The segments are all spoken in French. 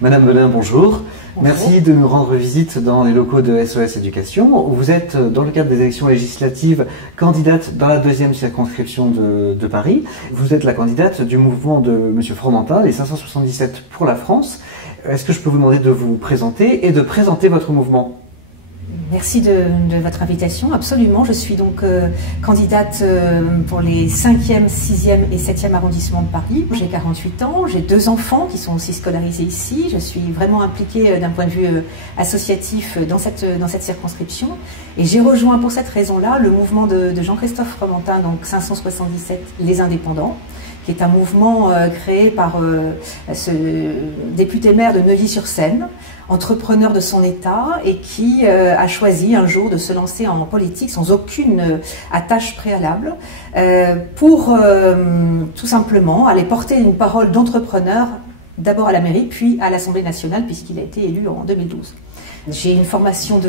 Madame Belin, bonjour. Bonjour. Merci de nous rendre visite dans les locaux de SOS Éducation. Vous êtes, dans le cadre des élections législatives, candidate dans la deuxième circonscription de Paris. Vous êtes la candidate du mouvement de M. Fromentin, les 577 pour la France. Est-ce que je peux vous demander de vous présenter et de présenter votre mouvement ? Merci de votre invitation. Absolument, je suis donc candidate pour les 5e, 6e et 7e arrondissements de Paris. J'ai 48 ans, j'ai 2 enfants qui sont aussi scolarisés ici. Je suis vraiment impliquée d'un point de vue associatif dans cette circonscription. Et j'ai rejoint pour cette raison-là le mouvement de Jean-Christophe Fromentin, donc 577 Les Indépendants, qui est un mouvement créé par ce député maire de Neuilly-sur-Seine, entrepreneur de son état et qui a choisi un jour de se lancer en politique sans aucune attache préalable pour tout simplement aller porter une parole d'entrepreneur d'abord à la mairie puis à l'Assemblée nationale puisqu'il a été élu en 2012. J'ai une formation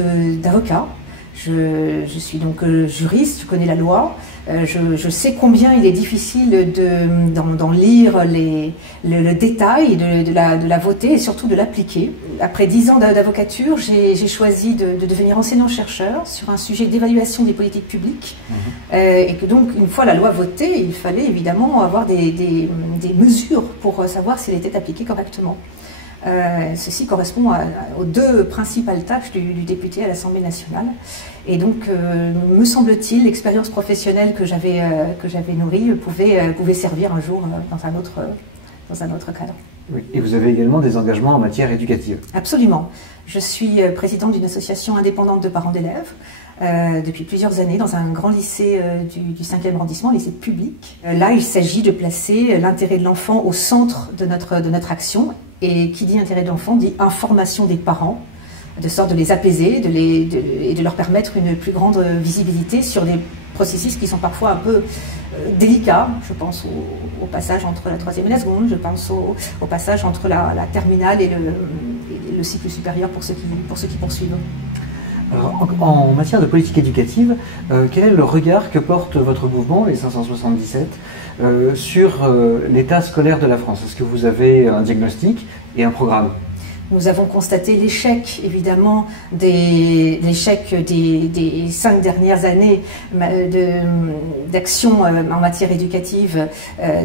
d'avocat. Je suis donc juriste, je connais la loi, je sais combien il est difficile d'en lire le détail, de la voter et surtout de l'appliquer. Après 10 ans d'avocature, j'ai choisi de devenir enseignant-chercheur sur un sujet d'évaluation des politiques publiques. Et que donc, une fois la loi votée, il fallait évidemment avoir des mesures pour savoir s'elle était appliquée correctement. Ceci correspond aux 2 principales tâches du député à l'Assemblée nationale. Et donc, me semble-t-il, l'expérience professionnelle que j'avais nourrie pouvait servir un jour dans un autre cadre. Oui. Et vous avez également des engagements en matière éducative. Absolument. Je suis présidente d'une association indépendante de parents d'élèves depuis plusieurs années dans un grand lycée du 5e arrondissement, lycée public. Là, il s'agit de placer l'intérêt de l'enfant au centre de notre action. Et qui dit intérêt de l'enfant dit information des parents, de sorte de les apaiser et de leur permettre une plus grande visibilité sur des processus qui sont parfois un peu délicats. Je pense au passage entre la 3e et la seconde, je pense au passage entre la terminale et le cycle supérieur pour ceux qui poursuivent. Alors, en matière de politique éducative, quel est le regard que porte votre mouvement, les 577, sur l'état scolaire de la France? Est-ce que vous avez un diagnostic et un programme? Nous avons constaté l'échec, évidemment, des 5 dernières années d'action en matière éducative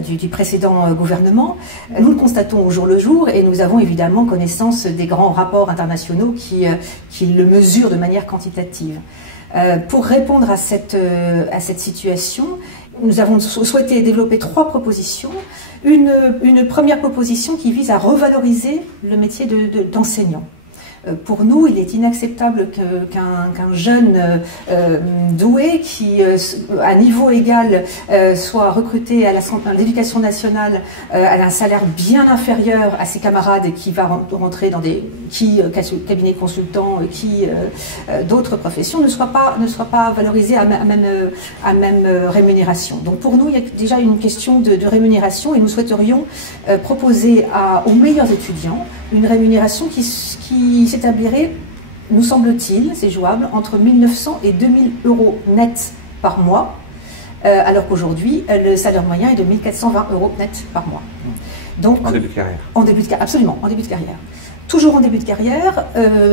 du précédent gouvernement. Nous le constatons au jour le jour et nous avons évidemment connaissance des grands rapports internationaux qui le mesurent de manière quantitative. Pour répondre à cette situation, nous avons souhaité développer 3 propositions. Une première proposition qui vise à revaloriser le métier d'enseignant. Pour nous, il est inacceptable qu'un jeune doué qui, à niveau égal, soit recruté à l'éducation nationale à un salaire bien inférieur à ses camarades qui va rentrer dans cabinet consultant, d'autres professions, ne soit pas valorisé à même rémunération. Donc pour nous, il y a déjà une question de rémunération et nous souhaiterions proposer aux meilleurs étudiants une rémunération qui s'établirait, nous semble-t-il, c'est jouable, entre 1 900 et 2 000 euros net par mois, alors qu'aujourd'hui, le salaire moyen est de 1 420 euros net par mois. Donc, en début de carrière. Absolument, en début de carrière. Toujours en début de carrière,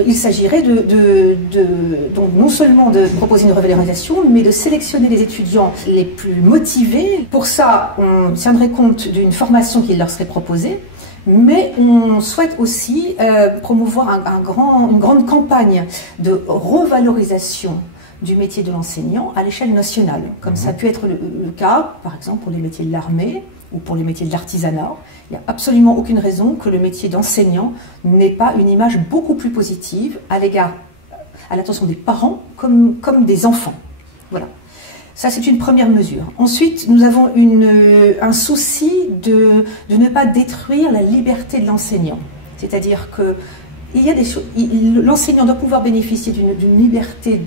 il s'agirait donc non seulement de proposer une revalorisation, mais de sélectionner les étudiants les plus motivés. Pour ça, on tiendrait compte d'une formation qui leur serait proposée, mais on souhaite aussi promouvoir une grande campagne de revalorisation du métier de l'enseignant à l'échelle nationale, comme ça a pu être le cas, par exemple, pour les métiers de l'armée ou pour les métiers de l'artisanat. Il n'y a absolument aucune raison que le métier d'enseignant n'ait pas une image beaucoup plus positive à l'attention des parents comme des enfants. Voilà. Ça, c'est une première mesure. Ensuite, nous avons un souci de ne pas détruire la liberté de l'enseignant. C'est-à-dire que l'enseignant doit pouvoir bénéficier d'une liberté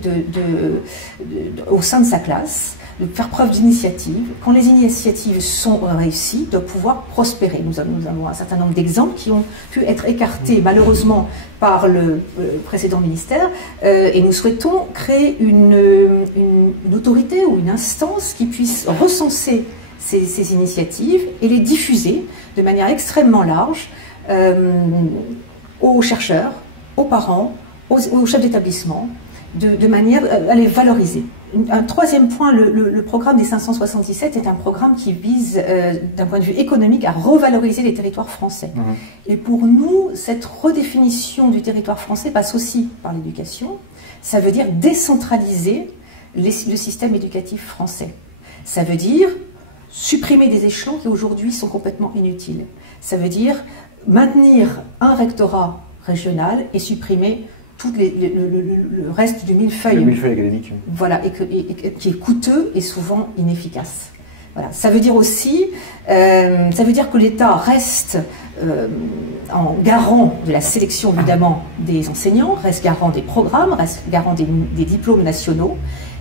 au sein de sa classe, de faire preuve d'initiative. Quand les initiatives sont réussies, de pouvoir prospérer. Nous avons un certain nombre d'exemples qui ont pu être écartés malheureusement par le précédent ministère et nous souhaitons créer une autorité ou une instance qui puisse recenser ces initiatives et les diffuser de manière extrêmement large aux chercheurs, aux parents, aux chefs d'établissement, de manière à les valoriser. Un troisième point, le programme des 577 est un programme qui vise, d'un point de vue économique, à revaloriser les territoires français. Et pour nous, cette redéfinition du territoire français passe aussi par l'éducation. Ça veut dire décentraliser le système éducatif français. Ça veut dire supprimer des échelons qui aujourd'hui sont complètement inutiles. Ça veut dire maintenir un rectorat régional et supprimer tout le reste du millefeuille. Le millefeuille académique. Voilà, et qui est coûteux et souvent inefficace. Voilà. Ça veut dire aussi, ça veut dire que l'État reste en garant de la sélection évidemment des enseignants, reste garant des programmes, reste garant des diplômes nationaux,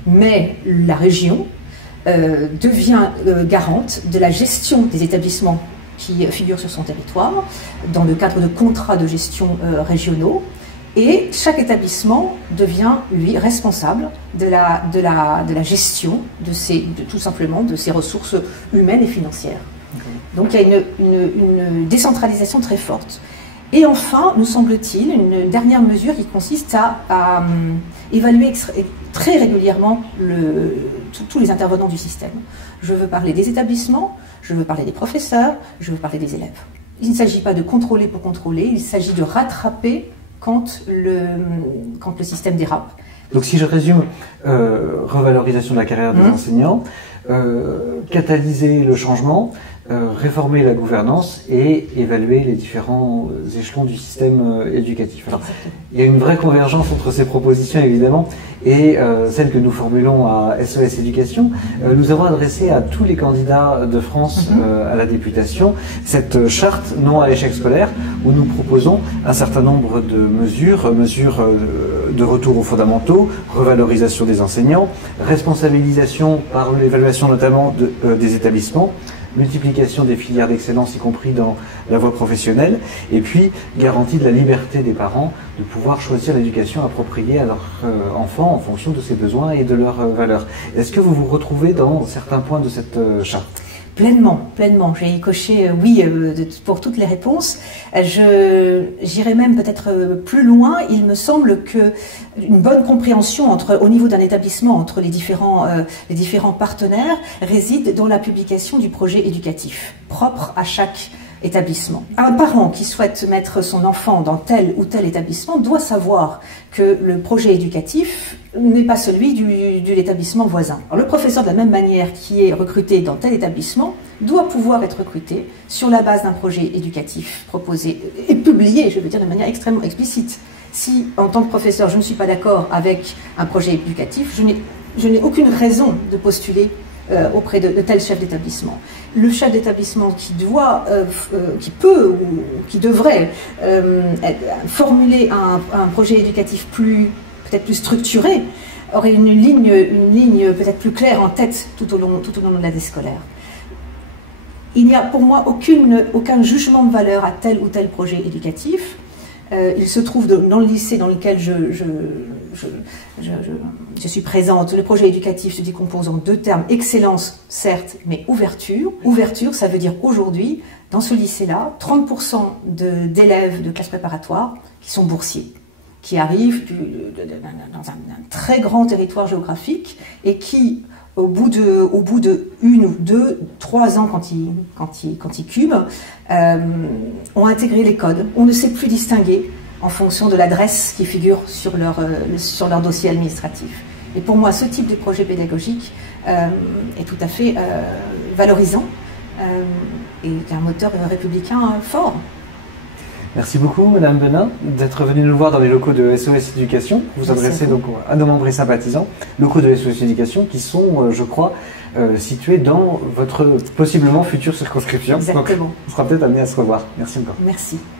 mais la région devient garante de la gestion des établissements qui figurent sur son territoire, dans le cadre de contrats de gestion régionaux. Et chaque établissement devient, lui, responsable de la gestion tout simplement de ses ressources humaines et financières. Donc il y a une décentralisation très forte. Et enfin, nous semble-t-il, une dernière mesure qui consiste à évaluer très régulièrement tous les intervenants du système. Je veux parler des établissements, je veux parler des professeurs, je veux parler des élèves. Il ne s'agit pas de contrôler pour contrôler, il s'agit de rattraper quand le système dérape. Donc si je résume, revalorisation de la carrière des enseignants, catalyser le changement, réformer la gouvernance et évaluer les différents échelons du système éducatif. Alors, il y a une vraie convergence entre ces propositions évidemment et celles que nous formulons à SOS Éducation. Nous avons adressé à tous les candidats de France à la députation cette charte non à l'échec scolaire où nous proposons un certain nombre de mesures de retour aux fondamentaux, revalorisation des enseignants, responsabilisation par l'évaluation notamment des établissements, multiplication des filières d'excellence, y compris dans la voie professionnelle, et puis garantie de la liberté des parents de pouvoir choisir l'éducation appropriée à leur enfant en fonction de ses besoins et de leurs valeurs. Est-ce que vous vous retrouvez dans certains points de cette charte ? Pleinement, pleinement. J'ai coché oui pour toutes les réponses. J'irai même peut-être plus loin. Il me semble que une bonne compréhension au niveau d'un établissement entre les différents partenaires réside dans la publication du projet éducatif propre à chaque établissement. Un parent qui souhaite mettre son enfant dans tel ou tel établissement doit savoir que le projet éducatif n'est pas celui de l'établissement voisin. Alors, le professeur, de la même manière, qui est recruté dans tel établissement, doit pouvoir être recruté sur la base d'un projet éducatif proposé et publié, je veux dire, de manière extrêmement explicite. Si, en tant que professeur, je ne suis pas d'accord avec un projet éducatif, je n'ai aucune raison de postuler auprès de tel chef d'établissement. Le chef d'établissement qui peut ou qui devrait formuler un projet éducatif peut-être plus structuré, aurait une ligne peut-être plus claire en tête tout au long de l'année scolaire. Il n'y a pour moi aucun jugement de valeur à tel ou tel projet éducatif. Il se trouve dans le lycée dans lequel je suis présente. Le projet éducatif se décompose en deux termes, excellence certes, mais ouverture. Ouverture, ça veut dire aujourd'hui, dans ce lycée-là, 30% d'élèves de classe préparatoire qui sont boursiers, qui arrivent dans un très grand territoire géographique et qui, au bout de 1 ou 2, 3 ans quand ils cubent, ont intégré les codes. On ne sait plus distinguer en fonction de l'adresse qui figure sur leur dossier administratif. Et pour moi, ce type de projet pédagogique est tout à fait valorisant et un moteur républicain fort. Merci beaucoup, Madame Benin, d'être venue nous voir dans les locaux de SOS Éducation. Vous adressez donc à nos membres et sympathisants, locaux de SOS Éducation qui sont, je crois, situés dans votre possiblement future circonscription. Exactement. Donc, on sera peut-être amené à se revoir. Merci encore. Merci.